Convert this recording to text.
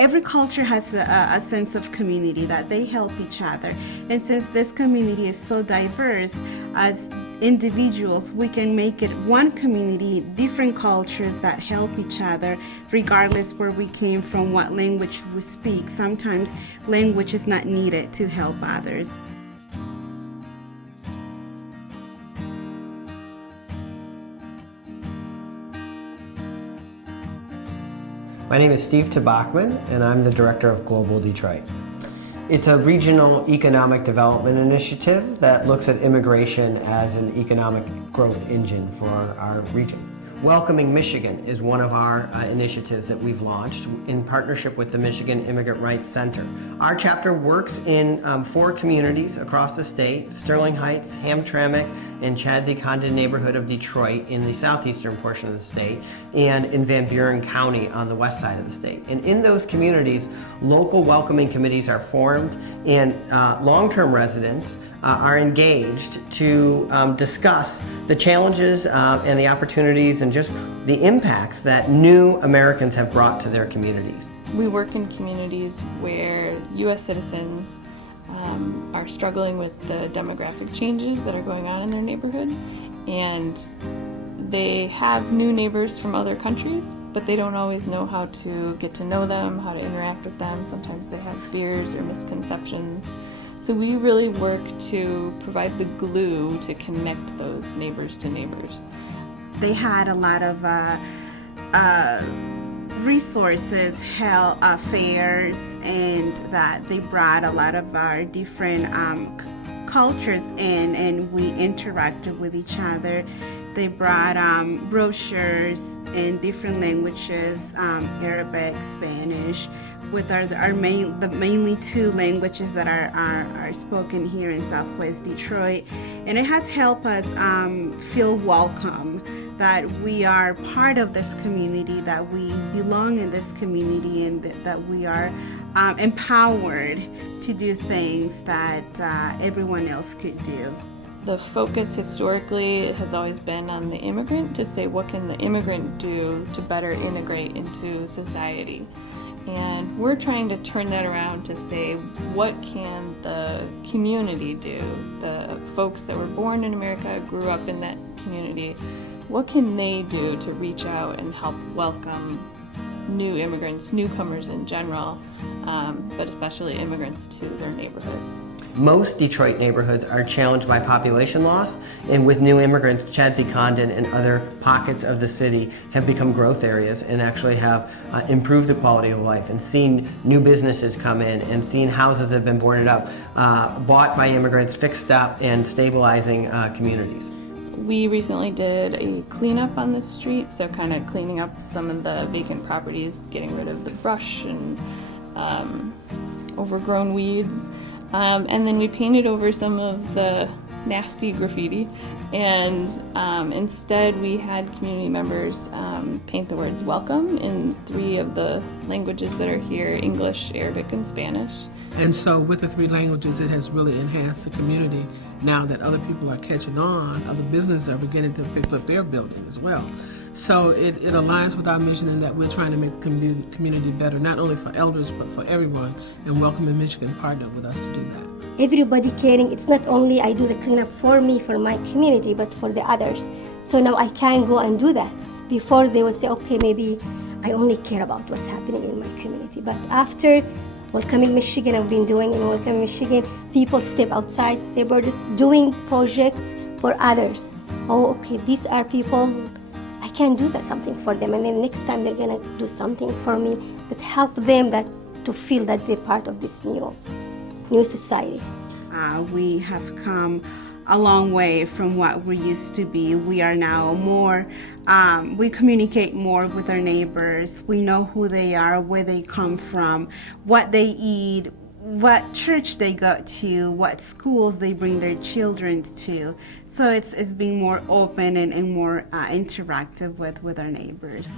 every culture has a sense of community, that they help each other. And since this community is so diverse, as individuals, we can make it one community, different cultures that help each other, regardless where we came from, what language we speak. Sometimes language is not needed to help others. My name is Steve Tobocman, and I'm the Director of Global Detroit. It's a regional economic development initiative that looks at immigration as an economic growth engine for our region. Welcoming Michigan is one of our initiatives that we've launched in partnership with the Michigan Immigrant Rights Center. Our chapter works in 4 communities across the state: Sterling Heights, Hamtramck, and Chadsey-Condon neighborhood of Detroit in the southeastern portion of the state, and in Van Buren County on the west side of the state. And in those communities, local welcoming committees are formed, and long-term residents are engaged to discuss the challenges and the opportunities and just the impacts that new Americans have brought to their communities. We work in communities where U.S. citizens are struggling with the demographic changes that are going on in their neighborhood, and they have new neighbors from other countries, but they don't always know how to get to know them, how to interact with them. Sometimes they have fears or misconceptions. So we really work to provide the glue to connect those neighbors to neighbors. They had a lot of resources, held fairs, and that they brought a lot of our different cultures in, and we interacted with each other. They brought brochures in different languages, Arabic, Spanish, with mainly 2 languages that are spoken here in Southwest Detroit. And it has helped us feel welcome, that we are part of this community, that we belong in this community, and that we are empowered to do things that everyone else could do. The focus historically has always been on the immigrant, to say what can the immigrant do to better integrate into society. And we're trying to turn that around to say, what can the community do? The folks that were born in America, grew up in that community, what can they do to reach out and help welcome new immigrants, newcomers in general, but especially immigrants to their neighborhoods? Most Detroit neighborhoods are challenged by population loss, and with new immigrants, Chadsey-Condon and other pockets of the city have become growth areas and actually have improved the quality of life, and seen new businesses come in, and seen houses that have been boarded up, bought by immigrants, fixed up, and stabilizing communities. We recently did a cleanup on the street, so kind of cleaning up some of the vacant properties, getting rid of the brush and overgrown weeds. And then we painted over some of the nasty graffiti, and instead we had community members paint the words welcome in 3 of the languages that are here: English, Arabic, and Spanish. And so with the 3 languages, it has really enhanced the community. Now that other people are catching on, other businesses are beginning to fix up their building as well. So it aligns with our mission in that we're trying to make the community better, not only for elders, but for everyone. And Welcoming Michigan partnered with us to do that. Everybody caring. It's not only I do the cleanup for me, for my community, but for the others. So now I can go and do that. Before they would say, okay, maybe I only care about what's happening in my community. But after Welcoming Michigan, I've been doing in Welcoming Michigan, people step outside, they were just doing projects for others. Oh, okay, these are people, I can do that something for them, and then next time they're gonna do something for me that help them to feel that they're part of this new society. We have come a long way from what we used to be. We are now more, we communicate more with our neighbors. We know who they are, where they come from, what they eat, what church they go to, what schools they bring their children to. So it's being more open and more interactive with our neighbors.